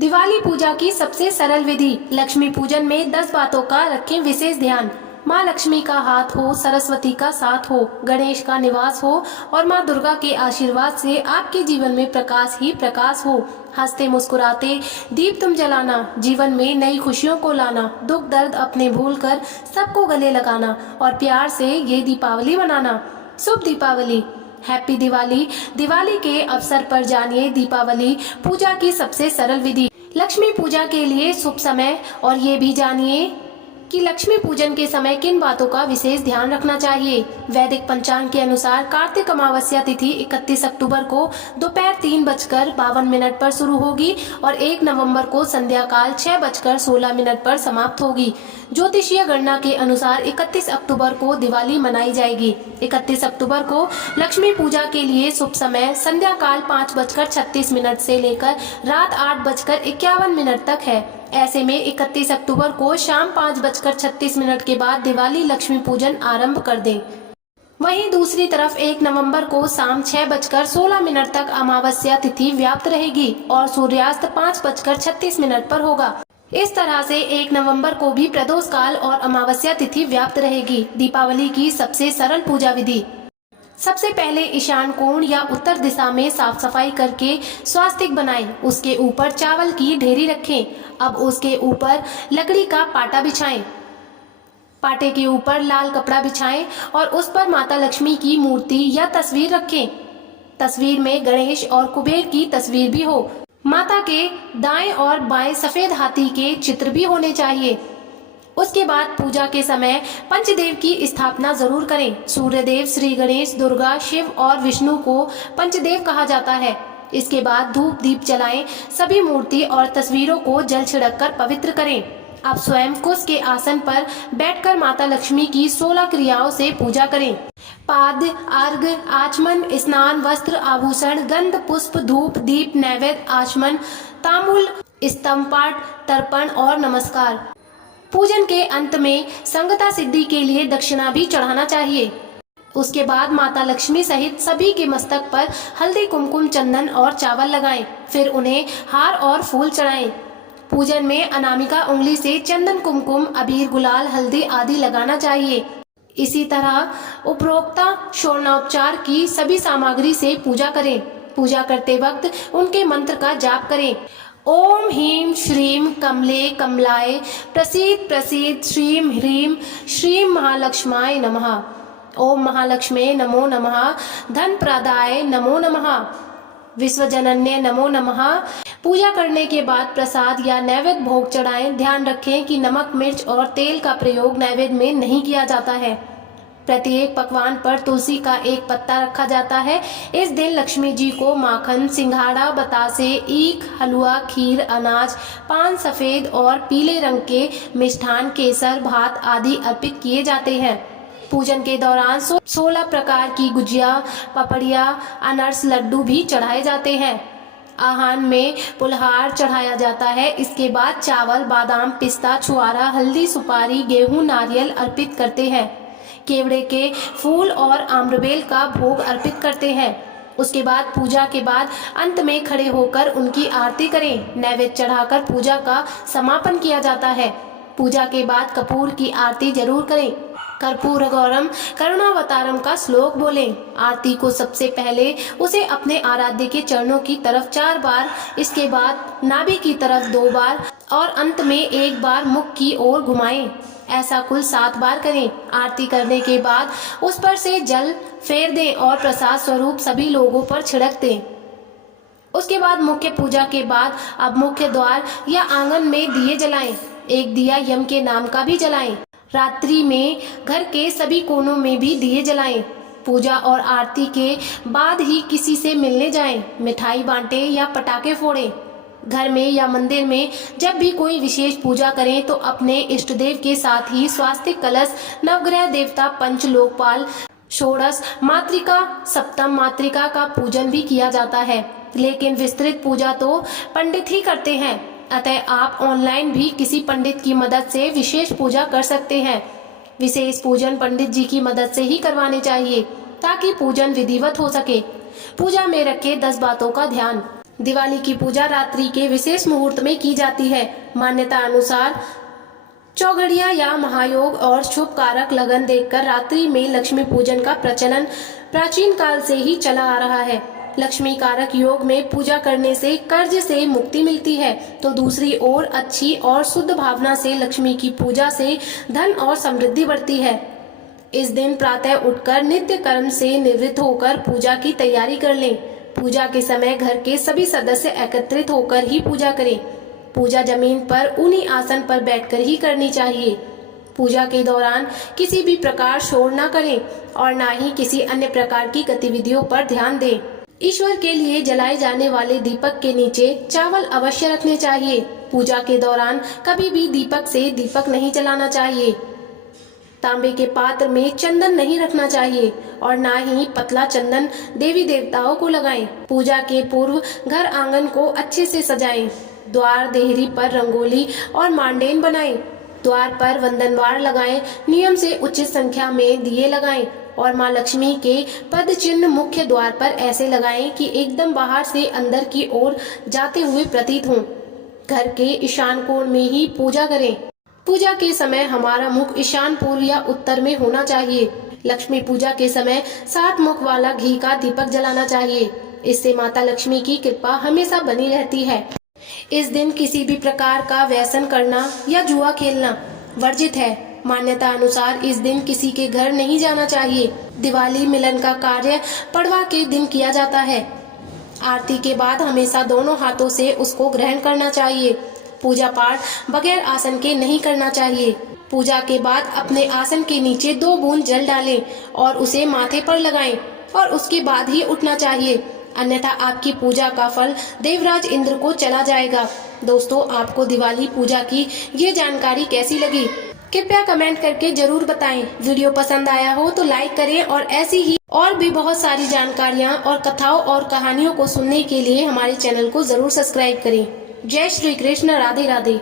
दिवाली पूजा की सबसे सरल विधि। लक्ष्मी पूजन में 10 बातों का रखें विशेष ध्यान। माँ लक्ष्मी का हाथ हो, सरस्वती का साथ हो, गणेश का निवास हो और माँ दुर्गा के आशीर्वाद से आपके जीवन में प्रकाश ही प्रकाश हो। हंसते मुस्कुराते दीप तुम जलाना, जीवन में नई खुशियों को लाना, दुख दर्द अपने भूल कर सबको गले लगाना और प्यार से ये दीपावली मनाना। शुभ दीपावली, हैप्पी दिवाली। दिवाली के अवसर पर जानिए दीपावली पूजा की सबसे सरल विधि, लक्ष्मी पूजा के लिए शुभ समय, और ये भी जानिए कि लक्ष्मी पूजन के समय किन बातों का विशेष ध्यान रखना चाहिए। वैदिक पंचांग के अनुसार कार्तिक अमावस्या तिथि 31 अक्टूबर को दोपहर 3:52 पर शुरू होगी और 1 नवंबर को संध्या काल 6:16 पर समाप्त होगी। ज्योतिषीय गणना के अनुसार 31 अक्टूबर को दिवाली मनाई जाएगी। 31 अक्टूबर को लक्ष्मी पूजा के लिए शुभ समय संध्या काल 5:36 से लेकर रात 8:51 तक है। ऐसे में 31 अक्टूबर को शाम 5:36 के बाद दिवाली लक्ष्मी पूजन आरंभ कर दें। वहीं दूसरी तरफ 1 नवंबर को शाम 6:16 तक अमावस्या तिथि व्याप्त रहेगी और सूर्यास्त 5:36 पर होगा। इस तरह से 1 नवंबर को भी प्रदोष काल और अमावस्या तिथि व्याप्त रहेगी। दीपावली की सबसे सरल पूजा विधि। सबसे पहले ईशान कोण या उत्तर दिशा में साफ सफाई करके स्वास्तिक बनाएं। उसके ऊपर चावल की ढेरी रखें। अब उसके ऊपर लकड़ी का पाटा बिछाएं। पाटे के ऊपर लाल कपड़ा बिछाएं और उस पर माता लक्ष्मी की मूर्ति या तस्वीर रखें। तस्वीर में गणेश और कुबेर की तस्वीर भी हो। माता के दाएं और बाएं सफेद हाथी के चित्र भी होने चाहिए। उसके बाद पूजा के समय पंचदेव की स्थापना जरूर करें। सूर्यदेव, श्री गणेश, दुर्गा, शिव और विष्णु को पंचदेव कहा जाता है। इसके बाद धूप दीप जलाएं। सभी मूर्ति और तस्वीरों को जल छिड़क कर पवित्र करें। अब स्वयं कुश के आसन पर बैठकर माता लक्ष्मी की 16 क्रियाओं से पूजा करें। पाद्य, अर्घ्य, आचमन, स्नान, वस्त्र, आभूषण, गंध, पुष्प, धूप, दीप, नैवेद्य, आचमन, तांबूल, स्तंभपाठ, तर्पण और नमस्कार। पूजन के अंत में संगता सिद्धि के लिए दक्षिणा भी चढ़ाना चाहिए। उसके बाद माता लक्ष्मी सहित सभी के मस्तक पर हल्दी, कुमकुम, चंदन और चावल लगाएं। फिर उन्हें हार और फूल चढ़ाएं। पूजन में अनामिका उंगली से चंदन, कुमकुम, अबीर, गुलाल, हल्दी आदि लगाना चाहिए। इसी तरह उपरोक्त षोडशोपचार की सभी सामग्री से पूजा करें। पूजा करते वक्त उनके मंत्र का जाप करें। ओम ह्रीं श्रीं कमले कमलाय प्रसीद प्रसीद श्रीं ह्रीं श्रीं महालक्ष्माय नमः। ओम महालक्ष्मे नमो नमः। धन प्रदाय नमो नमः। विश्वजनन्य नमो नमः। पूजा करने के बाद प्रसाद या नैवेद्य भोग चढ़ाएं। ध्यान रखें कि नमक, मिर्च और तेल का प्रयोग नैवेद्य में नहीं किया जाता है। प्रत्येक पकवान पर तुलसी का एक पत्ता रखा जाता है। इस दिन लक्ष्मी जी को माखन, सिंघाड़ा, बतासे, ईख, हलवा, खीर, अनाज, पान, सफेद और पीले रंग के मिष्ठान, केसर, भात आदि अर्पित किए जाते हैं। पूजन के दौरान 16 प्रकार की गुजिया, पपड़िया, अनरस, लड्डू भी चढ़ाए जाते हैं। आहान में पुलहार चढ़ाया जाता है। इसके बाद चावल, बादाम, पिस्ता, छुआरा, हल्दी, सुपारी, गेहूं, नारियल अर्पित करते हैं। केवड़े के फूल और आम्रबेल का भोग अर्पित करते हैं। उसके बाद पूजा के बाद अंत में खड़े होकर उनकी आरती करें। नैवेद्य चढ़ाकर पूजा का समापन किया जाता है। पूजा के बाद कपूर की आरती जरूर करें। कर्पूर गौरम करुणावतारम का श्लोक बोलें। आरती को सबसे पहले उसे अपने आराध्य के चरणों की तरफ 4 बार, इसके बाद नाभि की तरफ 2 बार और अंत में 1 बार मुख की ओर घुमाएं। ऐसा कुल 7 बार करें। आरती करने के बाद उस पर से जल फेर दें और प्रसाद स्वरूप सभी लोगों पर छिड़क दें। उसके बाद मुख्य पूजा के बाद अब मुख्य द्वार या आंगन में दिए जलाएं। एक दिया यम के नाम का भी जलाएं। रात्रि में घर के सभी कोनों में भी दिए जलाएं। पूजा और आरती के बाद ही किसी से मिलने जाएं। मिठाई बांटें या पटाखे फोड़ें। घर में या मंदिर में जब भी कोई विशेष पूजा करें तो अपने इष्ट देव के साथ ही स्वास्तिक कलश, नवग्रह देवता, पंच लोकपाल, षोडश मातृका, सप्तम मातृका का पूजन भी किया जाता है। लेकिन विस्तृत पूजा तो पंडित ही करते हैं। अतः आप ऑनलाइन भी किसी पंडित की मदद से विशेष पूजा कर सकते हैं। विशेष पूजन पंडित जी की मदद से ही करवाने चाहिए ताकि पूजन विधिवत हो सके। पूजा में रखे 10 बातों का ध्यान। दिवाली की पूजा रात्रि के विशेष मुहूर्त में की जाती है। मान्यता अनुसार चौघड़िया या महायोग और शुभ कारक लगन देखकर रात्रि में लक्ष्मी पूजन का प्रचलन प्राचीन काल से ही चला आ रहा है। लक्ष्मी कारक योग में पूजा करने से कर्ज से मुक्ति मिलती है, तो दूसरी ओर अच्छी और शुद्ध भावना से लक्ष्मी की पूजा से धन और समृद्धि बढ़ती है। इस दिन प्रातः उठकर नित्य कर्म से निवृत्त होकर पूजा की तैयारी कर लें। पूजा के समय घर के सभी सदस्य एकत्रित होकर ही पूजा करें। पूजा जमीन पर उन्हीं आसन पर बैठकर ही करनी चाहिए। पूजा के दौरान किसी भी प्रकार शोर न करें और ना ही किसी अन्य प्रकार की गतिविधियों पर ध्यान दें। ईश्वर के लिए जलाए जाने वाले दीपक के नीचे चावल अवश्य रखने चाहिए। पूजा के दौरान कभी भी दीपक से दीपक नहीं जलाना चाहिए। तांबे के पात्र में चंदन नहीं रखना चाहिए और ना ही पतला चंदन देवी देवताओं को लगाएं। पूजा के पूर्व घर आंगन को अच्छे से सजाएं। द्वार देहरी पर रंगोली और मांडेन बनाएं। द्वार पर वंदनवार लगाएं। नियम से उचित संख्या में दिए लगाएं और माँ लक्ष्मी के पद चिन्ह मुख्य द्वार पर ऐसे लगाएं कि एकदम बाहर से अंदर की ओर जाते हुए प्रतीत हों। घर के ईशान कोण में ही पूजा करें। पूजा के समय हमारा मुख ईशान पूर्व या उत्तर में होना चाहिए। लक्ष्मी पूजा के समय 7 मुख वाला घी का दीपक जलाना चाहिए। इससे माता लक्ष्मी की कृपा हमेशा बनी रहती है। इस दिन किसी भी प्रकार का व्यसन करना या जुआ खेलना वर्जित है। मान्यता अनुसार इस दिन किसी के घर नहीं जाना चाहिए। दिवाली मिलन का कार्य पड़वा के दिन किया जाता है। आरती के बाद हमेशा दोनों हाथों से उसको ग्रहण करना चाहिए। पूजा पाठ बगैर आसन के नहीं करना चाहिए। पूजा के बाद अपने आसन के नीचे 2 बूंद जल डालें और उसे माथे पर लगाएं और उसके बाद ही उठना चाहिए, अन्यथा आपकी पूजा का फल देवराज इंद्र को चला जाएगा। दोस्तों, आपको दिवाली पूजा की ये जानकारी कैसी लगी? कृपया कमेंट करके जरूर बताएं। वीडियो पसंद आया हो तो लाइक करें और ऐसी ही और भी बहुत सारी जानकारियां और कथाओं और कहानियों को सुनने के लिए हमारे चैनल को जरूर सब्सक्राइब करें। जय श्री कृष्ण। राधे राधे।